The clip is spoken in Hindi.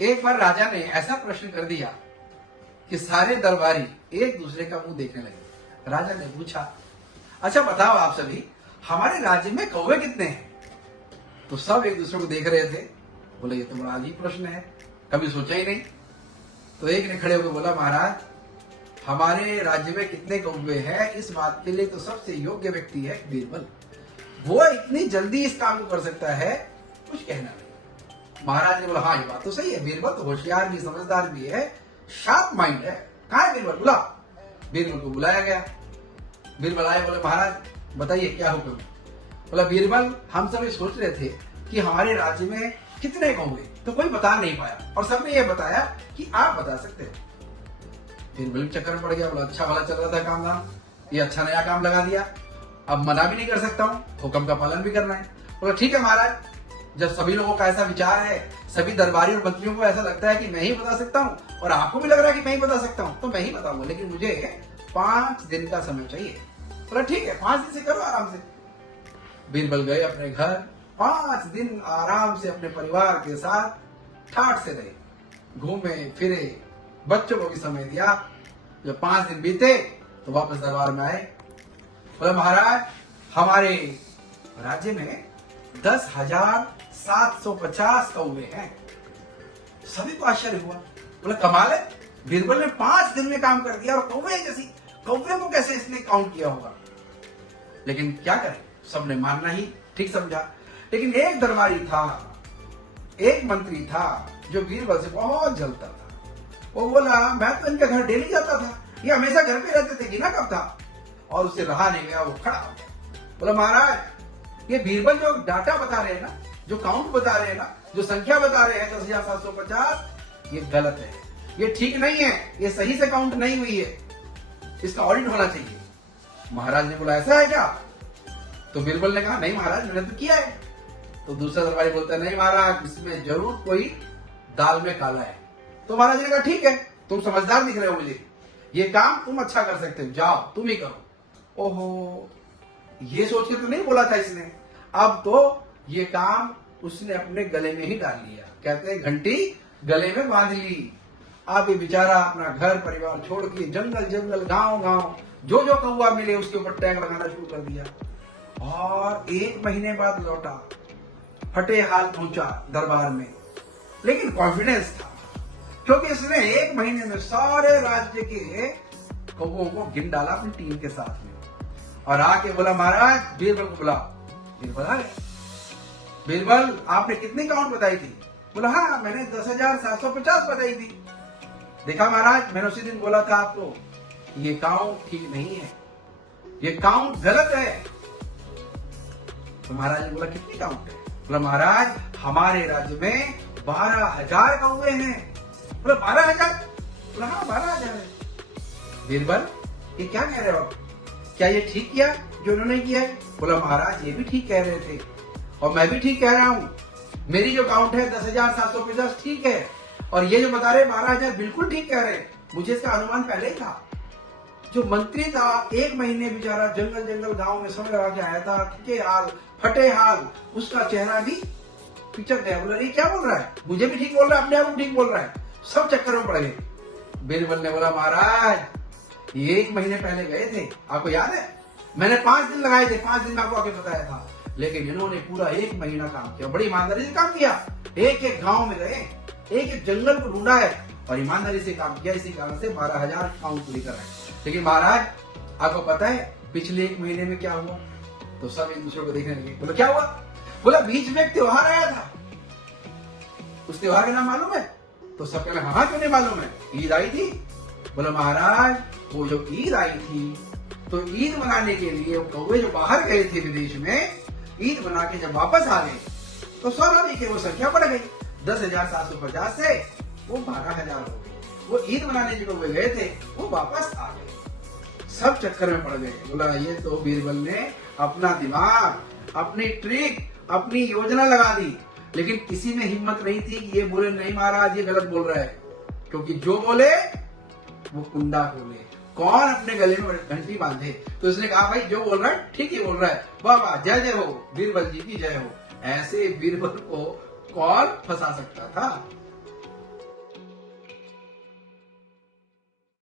एक बार राजा ने ऐसा प्रश्न कर दिया कि सारे दरबारी एक दूसरे का मुंह देखने लगे। राजा ने पूछा, अच्छा बताओ आप सभी, हमारे राज्य में कौवे कितने हैं? तो सब एक दूसरे को देख रहे थे। बोले ये तो बड़ा अजीब प्रश्न है, कभी सोचा ही नहीं। तो एक ने खड़े होकर बोला, महाराज हमारे राज्य में कितने कौवे हैं, इस बात के लिए तो सबसे योग्य व्यक्ति है बीरबल। वो इतनी जल्दी इस काम को कर सकता है, कुछ कहना नहीं। महाराज ने बोला, हाँ ये बात तो सही है, बीरबल तो होशियार भी समझदार भी है, शार्प माइंड है। कहाँ है बीरबल? बुला। बीरबल को बुलाया गया। बीरबल आए, बोले महाराज बताइए क्या हुक्म? बोला, बीरबल हम सब ये सोच रहे थे कि हमारे राज्य में कितने कौवे, तो कोई बता नहीं पाया और सबने ये बताया कि आप बता सकते हैं। बीरबल चक्कर में पड़ गया। बोला, अच्छा वाला चल रहा था काम धाम, ये अच्छा नया काम लगा दिया, अब मना भी नहीं कर सकता हूँ, हुक्म का पालन भी करना है। बोला, ठीक है महाराज, जब सभी लोगों का ऐसा विचार है, सभी दरबारी और मंत्रियों को ऐसा लगता है कि मैं ही बता सकता हूँ और आपको भी लग रहा है कि मैं ही बता सकता हूँ, तो मैं ही बताऊंगा, लेकिन मुझे 5 दिन का समय चाहिए। बोला, ठीक है 5 दिन से करो आराम से। बीरबल गए अपने घर, 5 दिन आराम से अपने परिवार के साथ ठाठ से रहे, घूमे फिरे, बच्चों को भी समय दिया। जब 5 दिन बीते तो वापस दरबार में आए। बोला, महाराज हमारे राज्य में 10,750 कौवे हैं। सभी को आश्चर्य हुआ। बोला, कमाल है, बीरबल ने 5 दिन में काम कर दिया और कौवे जैसी कौवे को कैसे इसने काउंट किया होगा। लेकिन क्या करें, सबने मानना ही ठीक समझा। लेकिन एक दरबारी था, एक मंत्री था जो बीरबल से बहुत जलता था। वो बोला, मैं तो इनके घर डेली जाता था, ये हमेशा घर पे रहते थे, गिना कब था? और उसे रहा नहीं गया, वो खड़ा हो गया। बोला, महाराज ये बीरबल जो डाटा बता रहे हैं ना, जो काउंट बता रहे हैं ना, जो संख्या बता रहे हैं 10,750, ये गलत है, ये ठीक नहीं है, ये सही से काउंट नहीं हुई है, इसका ऑडिट होना चाहिए। महाराज ने बोला, ऐसा है क्या? तो बीरबल ने कहा, नहीं महाराज मैंने तो किया है। तो दूसरा दरबारी बोलता है, नहीं महाराज इसमें जरूर कोई दाल में काला है। तो महाराज ने कहा, ठीक है तुम समझदार दिख रहे हो मुझे, ये काम तुम अच्छा कर सकते हो, जाओ तुम ही करो। ओहो, ये सोच के तो नहीं बोला था इसने, अब तो ये काम उसने अपने गले में ही डाल लिया। कहते हैं घंटी गले में बांध ली। अब ये बेचारा अपना घर परिवार छोड़ के जंगल जंगल गांव गांव जो जो कौवा मिले उसके ऊपर टैग लगाना शुरू कर दिया। और 1 महीने बाद लौटा, फटे हाल पहुंचा दरबार में, लेकिन कॉन्फिडेंस था क्योंकि इसने 1 महीने में सारे राज्य के कौवों को गिन डाला अपनी टीम के साथ में। और आके बोला, महाराज बीरबल को बुलाओ। बीरबल आ गए। बीरबल आपने कितनी काउंट बताई थी? बोला, हाँ मैंने 10,750 बताई थी। देखा महाराज, मैंने उसी दिन बोला था आपको, ये काउंट ठीक नहीं है, ये काउंट गलत है। तो महाराज ने बोला, कितनी काउंट है? बोला, महाराज हमारे राज्य में 12,000 कौवे हैं। बोला, 12,000? बोला, हाँ 12,000 है। बीरबल ये क्या कह रहे हो आप? क्या ये ठीक किया जो उन्होंने किया है? बोला, महाराज ये भी ठीक कह रहे थे और मैं भी ठीक कह रहा हूँ, मेरी जो काउंट है 10,750 ठीक है, और ये जो बता रहे 12,000 बिल्कुल ठीक कह रहे हैं, मुझे इसका अनुमान पहले ही था। जो मंत्री था 1 महीने बेचारा जंगल जंगल गांव में समय लगा के आया था, थके हाल फटे हाल, उसका चेहरा भी पिचक गया। बोला, ये क्या बोल रहा है, मुझे भी ठीक बोल रहा है, अपने आप को ठीक बोल रहा है, सब चक्कर में पड़ गए। बीरबल ने बोला, महाराज ये 1 महीने पहले गए थे, आपको याद है? मैंने 5 दिन लगाए थे, 5 दिन में आपको आके बताया था, लेकिन इन्होंने पूरा 1 महीना काम किया, बड़ी ईमानदारी से काम किया। एक एक गांव में गए, एक एक जंगल को ढूंढा है और ईमानदारी से काम किया, इसी कारण से 12,000 काउंट लेकर आए। लेकिन महाराज आपको पता है पिछले 1 महीने में क्या हुआ? तो सब एक दूसरे को देखने लगे। बोला, क्या हुआ? बोला, बीच में एक त्योहार आया था, उस त्योहार का नाम मालूम है? तो सब कहना, हाँ क्यों नहीं मालूम है, ईद आई थी। बोला, महाराज वो जो ईद आई थी, तो ईद मनाने के लिए कौवे जो बाहर गए थे विदेश में, ईद मना के जब वापस आ गए तो स्वाभाविक है वो संख्या बढ़ गई, 10,750 से वो 12,000 हो गई। वो ईद मनाने जो कौवे गए थे वो वापस आ गए, सब चक्कर में पड़ गए। बोला, ये तो बीरबल ने अपना दिमाग, अपनी ट्रिक, अपनी योजना लगा दी, लेकिन किसी में हिम्मत नहीं थी कि ये बोले, नहीं महाराज ये गलत बोल रहा है, क्योंकि जो बोले वो कुंडा खोले, कौन अपने गले में घंटी बांधे। तो उसने कहा, भाई जो बोल रहा है ठीक ही बोल रहा है, वाह वाह, जय जय हो, बीरबल जी की जय हो। ऐसे बीरबल को कौन फंसा सकता था?